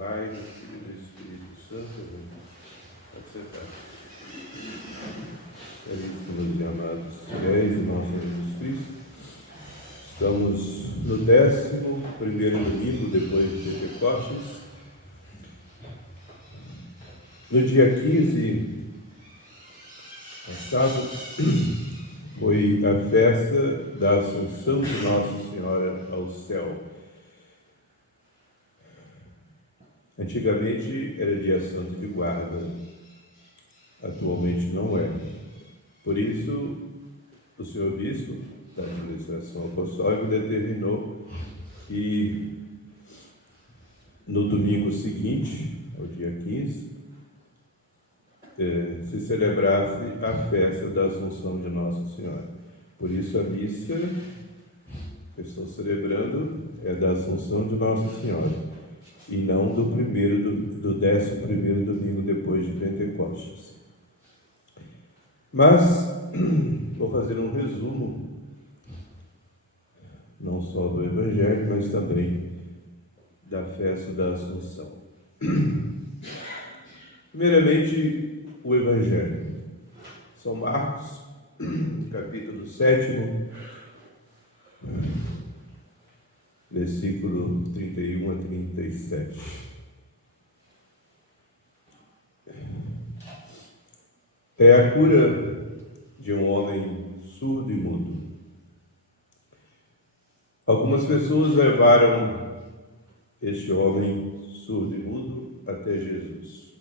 Pai, do Filho e do Espírito Santo. Pode sentar. Queridos e amados fiéis do nosso Jesus Cristo, estamos no 11º domingo depois de Pentecostes. No dia 15 passado, foi a festa da Assunção de Nossa Senhora ao céu. Antigamente era dia santo de guarda, atualmente não é. Por isso, o senhor bispo da administração apostólica determinou que no domingo seguinte, ao dia 15, se celebrasse a festa da Assunção de Nossa Senhora. Por isso a missa que estou celebrando é da Assunção de Nossa Senhora, e não do 11º domingo depois de Pentecostes. Mas vou fazer um resumo, não só do Evangelho, mas também da festa da Assunção. Primeiramente, o Evangelho. São Marcos, capítulo 7, versículo 31 a 37. É a cura de um homem surdo e mudo. Algumas pessoas levaram este homem surdo e mudo até Jesus.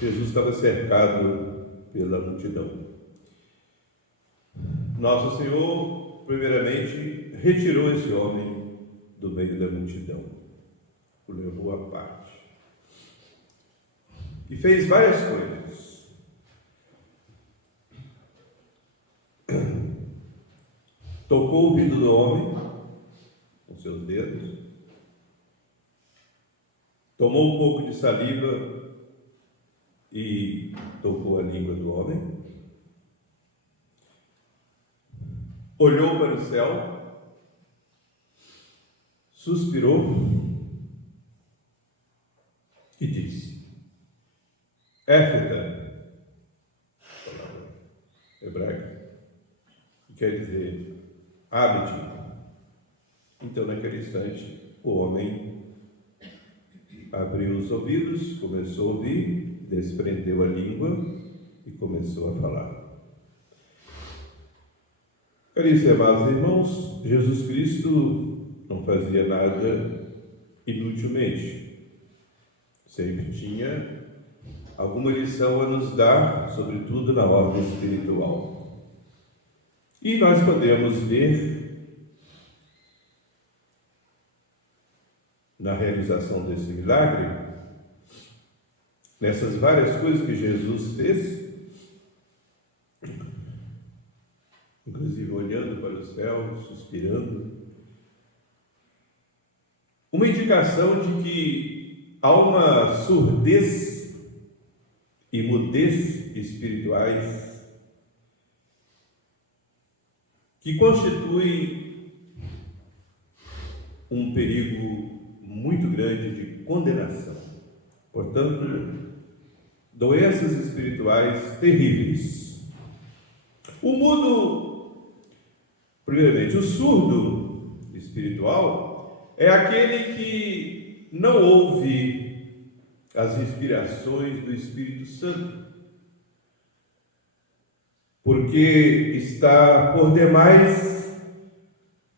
Jesus estava cercado pela multidão. Nosso Senhor, primeiramente, retirou esse homem do meio da multidão, o levou à parte e fez várias coisas. Tocou o ouvido do homem com seus dedos, tomou um pouco de saliva e tocou a língua do homem, olhou para o céu, suspirou e disse: Éfeta, palavra hebraica, que quer dizer abre-te. Então, naquele instante, o homem abriu os ouvidos, começou a ouvir, desprendeu a língua e começou a falar. Caríssimos amados irmãos, Jesus Cristo não fazia nada inutilmente. Sempre tinha alguma lição a nos dar, sobretudo na ordem espiritual. E nós podemos ver na realização desse milagre, nessas várias coisas que Jesus fez, inclusive olhando para o céu, suspirando, uma indicação de que há uma surdez e mudez espirituais que constitui um perigo muito grande de condenação. Portanto, doenças espirituais terríveis. O mudo, primeiramente, o surdo espiritual é aquele que não ouve as inspirações do Espírito Santo, porque está por demais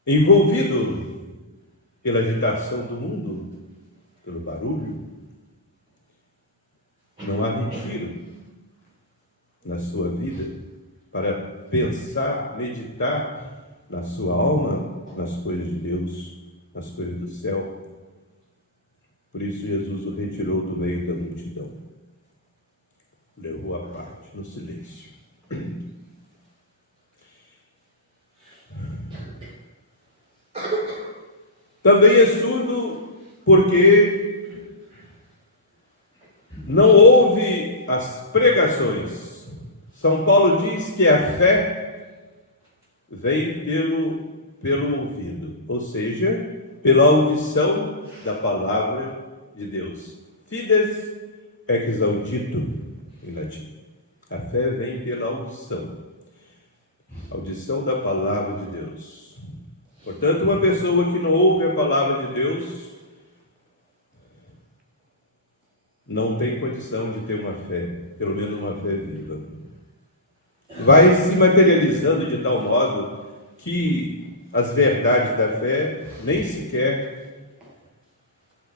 envolvido pela agitação do mundo, pelo barulho. Não há retiro na sua vida para pensar, meditar na sua alma, nas coisas de Deus, nas coisas do céu. Por isso Jesus o retirou do meio da multidão, levou à parte, no silêncio. Também é surdo porque não ouve as pregações. São Paulo diz que a fé vem pelo ouvido, ou seja, pela audição da palavra de Deus. Fides ex audito, em latim. A fé vem pela audição. Audição da palavra de Deus. Portanto, uma pessoa que não ouve a palavra de Deus não tem condição de ter uma fé, pelo menos uma fé viva. Vai se materializando de tal modo que as verdades da fé nem sequer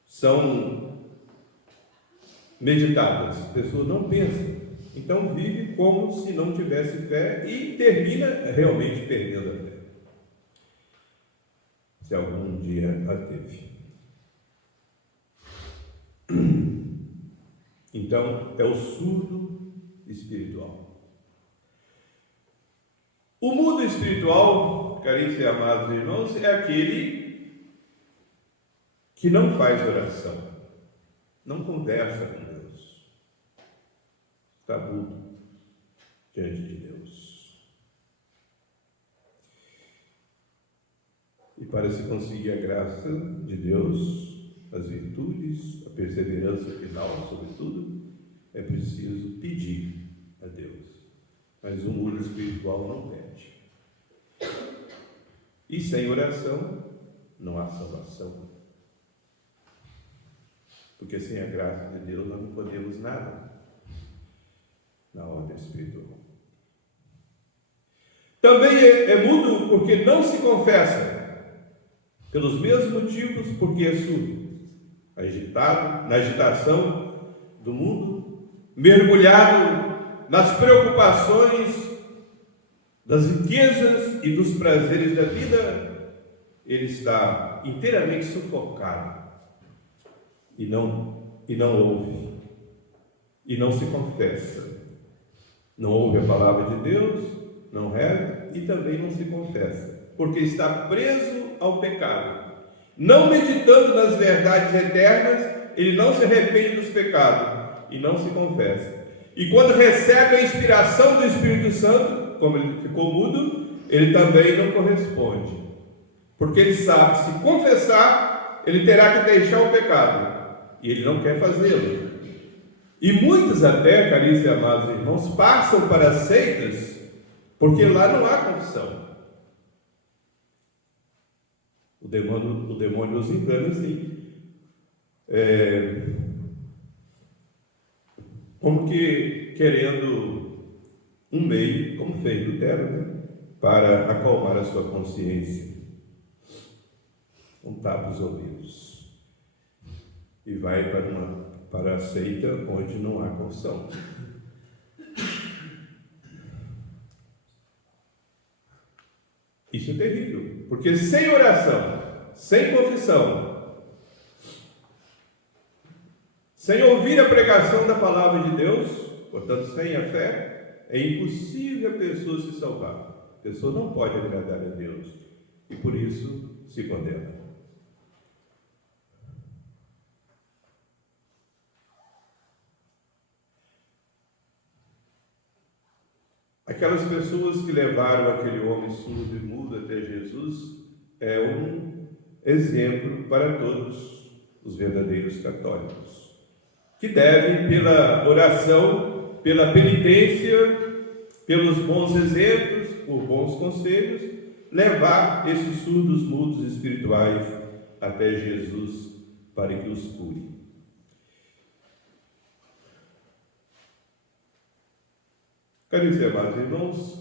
são meditadas. A pessoa não pensa. Então vive como se não tivesse fé e termina realmente perdendo a fé. Se algum dia a teve. Então, é o surdo espiritual. O mundo espiritual, caríssimos e amados irmãos, é aquele que não faz oração, não conversa com Deus, está mudo diante de Deus. E para se conseguir a graça de Deus, as virtudes, a perseverança final, sobretudo, é preciso pedir a Deus. Mas o mundo espiritual não pede. E sem oração, não há salvação. Porque sem a graça de Deus nós não podemos nada na ordem espiritual. Também é mudo porque não se confessa, pelos mesmos motivos, porque é surdo. Agitado, na agitação do mundo, mergulhado nas preocupações das riquezas e dos prazeres da vida, ele está inteiramente sufocado e não ouve, e não se confessa, não ouve a palavra de Deus, não reza e também não se confessa, porque está preso ao pecado. Não meditando nas verdades eternas, ele não se arrepende dos pecados e não se confessa. E quando recebe a inspiração do Espírito Santo, como ele ficou mudo, ele também não corresponde. Porque ele sabe, se confessar, ele terá que deixar o pecado. E ele não quer fazê-lo. E muitos até, caríssimos e amados irmãos, passam para as seitas, porque lá não há confissão. O demônio os engana assim. Como que querendo um meio, como fez Lutero, né, para acalmar a sua consciência. Tapa os ouvidos e vai para a seita onde não há confissão. Isso é terrível, porque sem oração, sem confissão, sem ouvir a pregação da palavra de Deus, portanto sem a fé, é impossível a pessoa se salvar. A pessoa não pode agradar a Deus e por isso se condena. Aquelas pessoas que levaram aquele homem surdo e mudo até Jesus é um exemplo para todos os verdadeiros católicos, que devem, pela oração, pela penitência, pelos bons exemplos, por bons conselhos, levar esses surdos mudos espirituais até Jesus para que os cure. Caros e amados irmãos,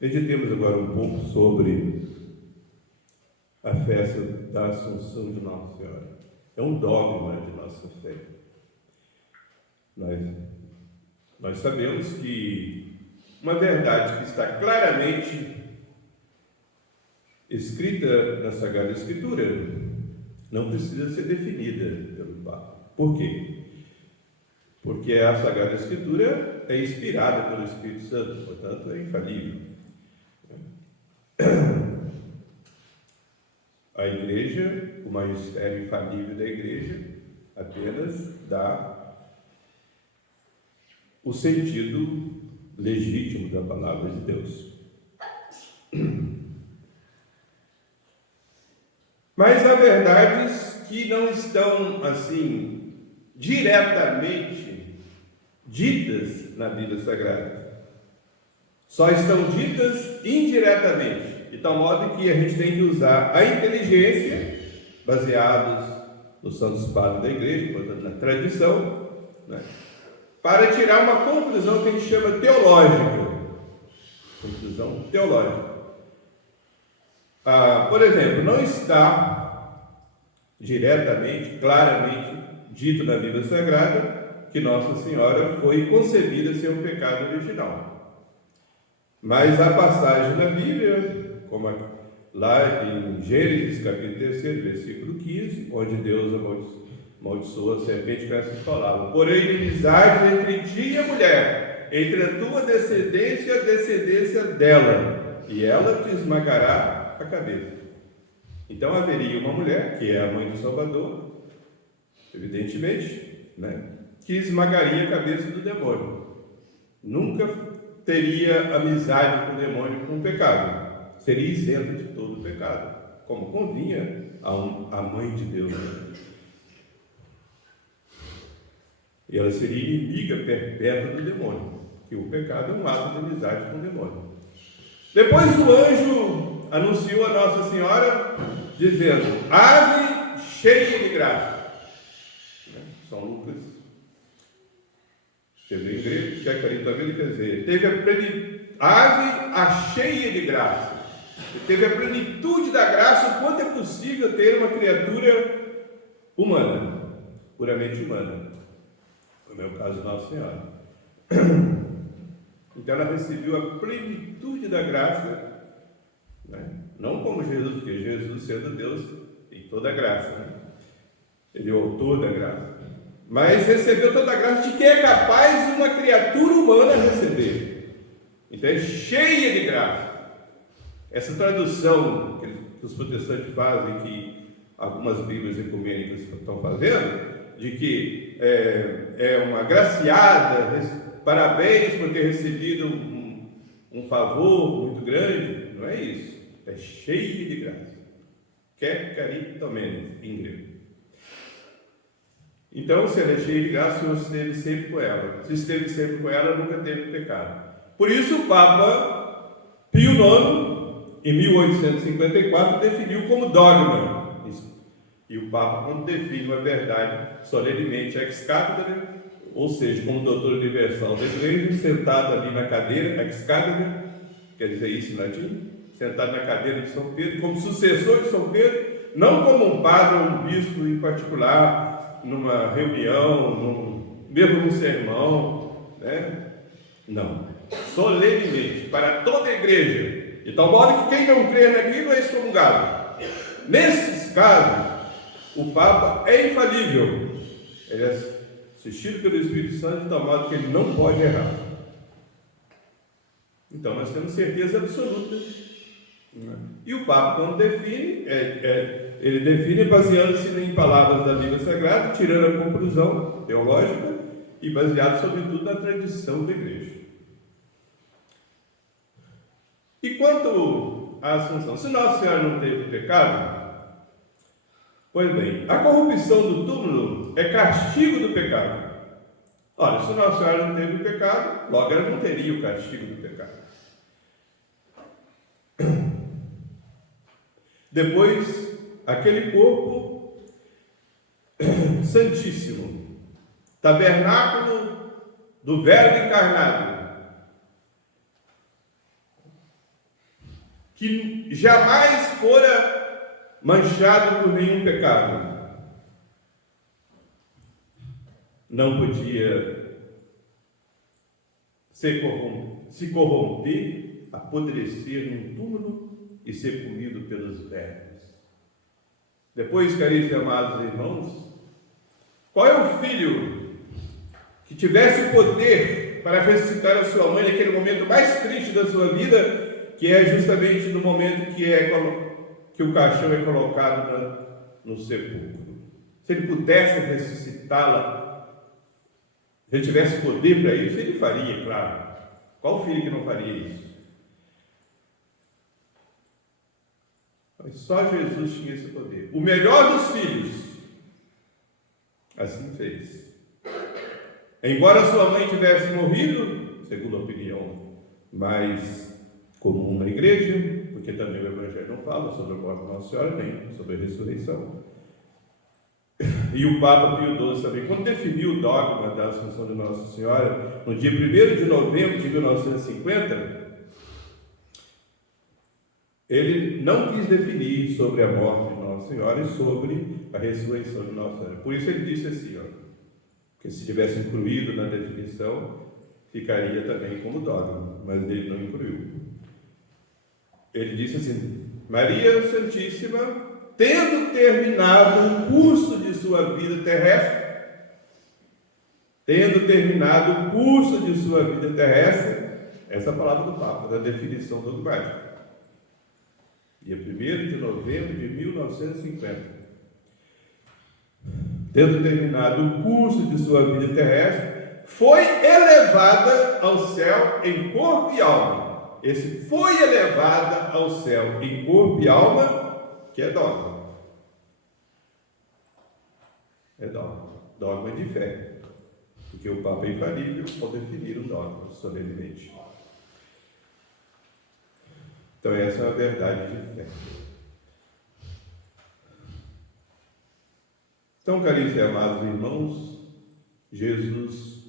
meditemos agora um pouco sobre a festa da Assunção de Nossa Senhora. É um dogma de nossa fé. Nós sabemos que uma verdade que está claramente escrita na Sagrada Escritura não precisa ser definida pelo Papa. Por quê? Porque a Sagrada Escritura é inspirada pelo Espírito Santo, portanto é infalível. A Igreja, o magistério infalível da Igreja, apenas dá o sentido legítimo da palavra de Deus. Mas há verdades que não estão, assim, diretamente ditas na Bíblia Sagrada. Só estão ditas indiretamente, de tal modo que a gente tem que usar a inteligência, baseados nos santos padres da igreja, portanto na tradição, né, para tirar uma conclusão que a gente chama teológica. Conclusão teológica. Por exemplo, não está diretamente, claramente dito na Bíblia Sagrada que Nossa Senhora foi concebida sem o pecado original. Mas há passagem na Bíblia, como lá em Gênesis capítulo 3, versículo 15, onde Deus amaldiçoou a serpente com essas palavras: porém, inimizade entre ti e a mulher, entre a tua descendência e a descendência dela, e ela te esmagará a cabeça. Então haveria uma mulher, que é a mãe do Salvador, evidentemente, né, que esmagaria a cabeça do demônio. Nunca teria amizade com o demônio, com o pecado. Seria isenta de todo o pecado, como convinha a mãe de Deus. E ela seria inimiga perpétua do demônio, que o pecado é um ato de amizade com o demônio. Depois o anjo anunciou a Nossa Senhora, dizendo: ave cheia de graça. São Lucas, escreveu em grego, que é caritamente, quer dizer, teve a ave a cheia de graça. Teve a plenitude da graça, o quanto é possível ter uma criatura humana, puramente humana. No meu caso, Nossa Senhora. Então ela recebeu a plenitude da graça, né? Não como Jesus, porque Jesus, sendo Deus, tem toda a graça, né? Ele é o autor da graça. Mas recebeu toda a graça de que é capaz uma criatura humana receber. Então é cheia de graça. Essa tradução que os protestantes fazem, que algumas Bíblias ecumênicas estão fazendo, de que é uma agraciada, parabéns por ter recebido um favor muito grande, não é isso. É cheia de graça. Quer caritomenes, em grego. Então, se ela é cheia de graça, o Senhor esteve sempre com ela. Se esteve sempre com ela, nunca teve pecado. Por isso, o Papa Pio IX, em 1854, definiu como dogma isso. E o Papa, quando define uma verdade solenemente ex cathedra, ou seja, como doutor universal da igreja, sentado ali na cadeira, ex cathedra, quer dizer isso em latim, sentado na cadeira de São Pedro, como sucessor de São Pedro, não como um padre ou um bispo em particular, numa reunião, mesmo num sermão, né? Não, solenemente, para toda a igreja, de tal modo que quem não crê naquilo é excomungado. Nesses casos, o Papa é infalível, ele é assistido pelo Espírito Santo, de tal modo que ele não pode errar. Então nós temos certeza absoluta. E o Papa, quando define, ele define baseando-se em palavras da Bíblia Sagrada, tirando a conclusão teológica e baseado sobretudo na tradição da igreja. E quanto à Assunção, se Nossa Senhora não teve pecado, pois bem, a corrupção do túmulo é castigo do pecado. Ora, se Nossa Senhora não teve pecado, logo ela não teria o castigo do pecado. Depois, aquele corpo santíssimo, tabernáculo do Verbo encarnado, que jamais fora manchado por nenhum pecado, não podia se corromper, apodrecer num túmulo e ser comido pelos vermes. Depois, caríssimos e amados irmãos, qual é o filho que tivesse o poder para ressuscitar a sua mãe naquele momento mais triste da sua vida, que é justamente no momento que o caixão é colocado no sepulcro? Se ele pudesse ressuscitá-la, se ele tivesse poder para isso, ele faria, claro. Qual filho que não faria isso? Mas só Jesus tinha esse poder. O melhor dos filhos, assim fez. Embora sua mãe tivesse morrido, segundo a opinião mais comum na igreja, porque também o Evangelho não fala sobre a morte de Nossa Senhora, nem sobre a ressurreição. E o Papa Pio XII também, quando definiu o dogma da Assunção de Nossa Senhora, no dia 1º de novembro de 1950, ele não quis definir sobre a morte de Nossa Senhora e sobre a ressurreição de Nossa Senhora. Por isso ele disse assim, que se tivesse incluído na definição, ficaria também como dogma, mas ele não incluiu. Ele disse assim: Maria Santíssima, tendo terminado o curso de sua vida terrestre, essa é a palavra do Papa, da definição dogmática, dia 1º de novembro de 1950. Tendo terminado o curso de sua vida terrestre, foi elevada ao céu em corpo e alma. Esse foi elevada ao céu em corpo e alma, que é dogma. É dogma. Dogma de fé. Porque o Papa é infalível ao definir um dogma solenemente. Então essa é a verdade de fé. Então, caríssimos e amados irmãos, Jesus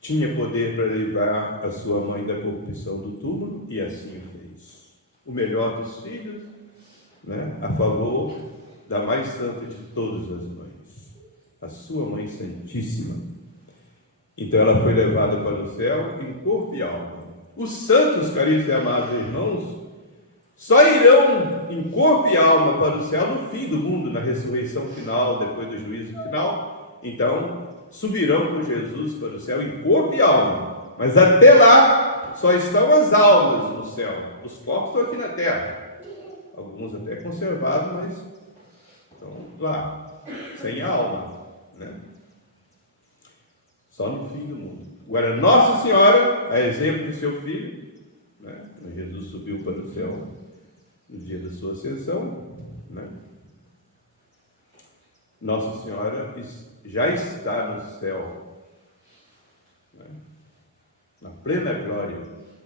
tinha poder para livrar a sua mãe da corrupção do túmulo, e assim o fez. O melhor dos filhos, a favor da mais santa de todas as mães, a sua Mãe Santíssima. Então ela foi levada para o céu em corpo e alma. Os santos, caríssimos e amados irmãos, só irão em corpo e alma para o céu no fim do mundo, na ressurreição final, depois do juízo final. Então, subirão com Jesus para o céu em corpo e alma. Mas até lá, só estão as almas no céu. Os corpos estão aqui na terra. Alguns até conservados, mas estão lá, sem alma, Só no fim do mundo. Agora, Nossa Senhora, a exemplo do seu filho, quando Jesus subiu para o céu no dia da sua ascensão, Nossa Senhora já está no céu, na plena glória,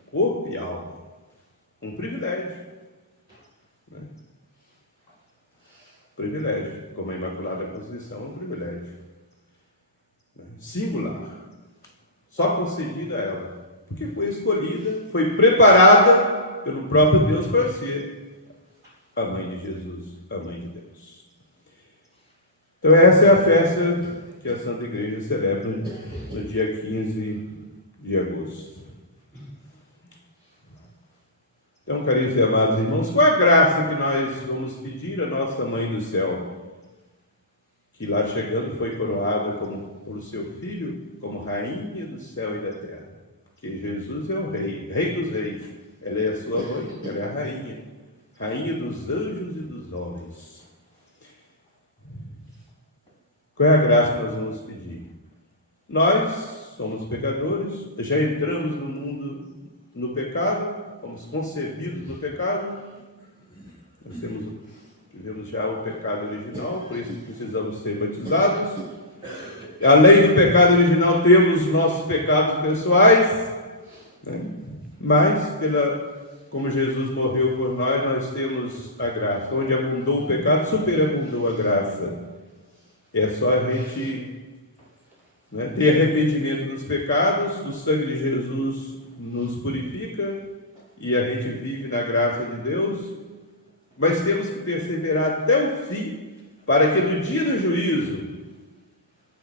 corpo e alma. Um privilégio, privilégio, como a Imaculada Conceição, um privilégio, singular, só concedido a ela, porque foi escolhida, foi preparada pelo próprio Deus para ser a mãe de Jesus, a mãe de Deus. Então essa é a festa que a Santa Igreja celebra no dia 15 de agosto. Então, caríssimos e amados irmãos, qual a graça que nós vamos pedir à nossa Mãe do Céu, que lá chegando foi coroada por seu Filho como Rainha do céu e da terra? Porque Jesus é o Rei, Rei dos Reis. Ela é a sua mãe, ela é a Rainha, Rainha dos anjos e dos homens. Qual é a graça que nós vamos pedir? Nós somos pecadores, já entramos no mundo no pecado, fomos concebidos no pecado, nós tivemos já o pecado original, por isso precisamos ser batizados. Além do pecado original, temos nossos pecados pessoais, mas como Jesus morreu por nós temos a graça. Onde abundou o pecado, superabundou a graça. É só a gente ter arrependimento dos pecados, o sangue de Jesus nos purifica e a gente vive na graça de Deus, mas temos que perseverar até o fim, para que no dia do juízo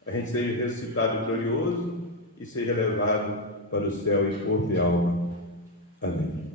a gente seja ressuscitado glorioso e seja levado para o céu em corpo e alma. Amém.